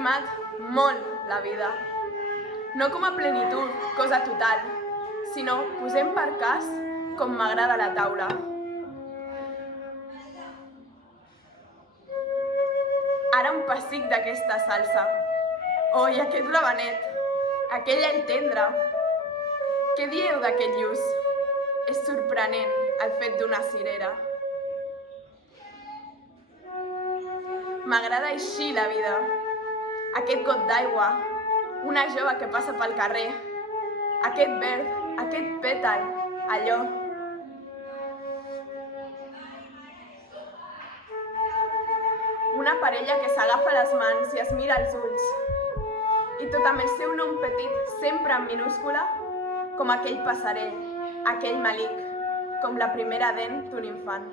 estimat molt la vida. No com a plenitud, cosa total, sinó posem per cas com m'agrada la taula. Ara un pessic d'aquesta salsa. Oh, i aquest blavenet, aquell all tendre. Què dieu d'aquest lluç? És sorprenent el fet d'una cirera. M'agrada així la vida. Aquest got d'aigua, una jove que passa pel carrer, aquest verd, aquest pètal, allò. Una parella que s'agafa les mans i es mira als ulls, i tot amb el seu nom petit, sempre en minúscula, com aquell passarell, aquell malic, com la primera dent d'un infant.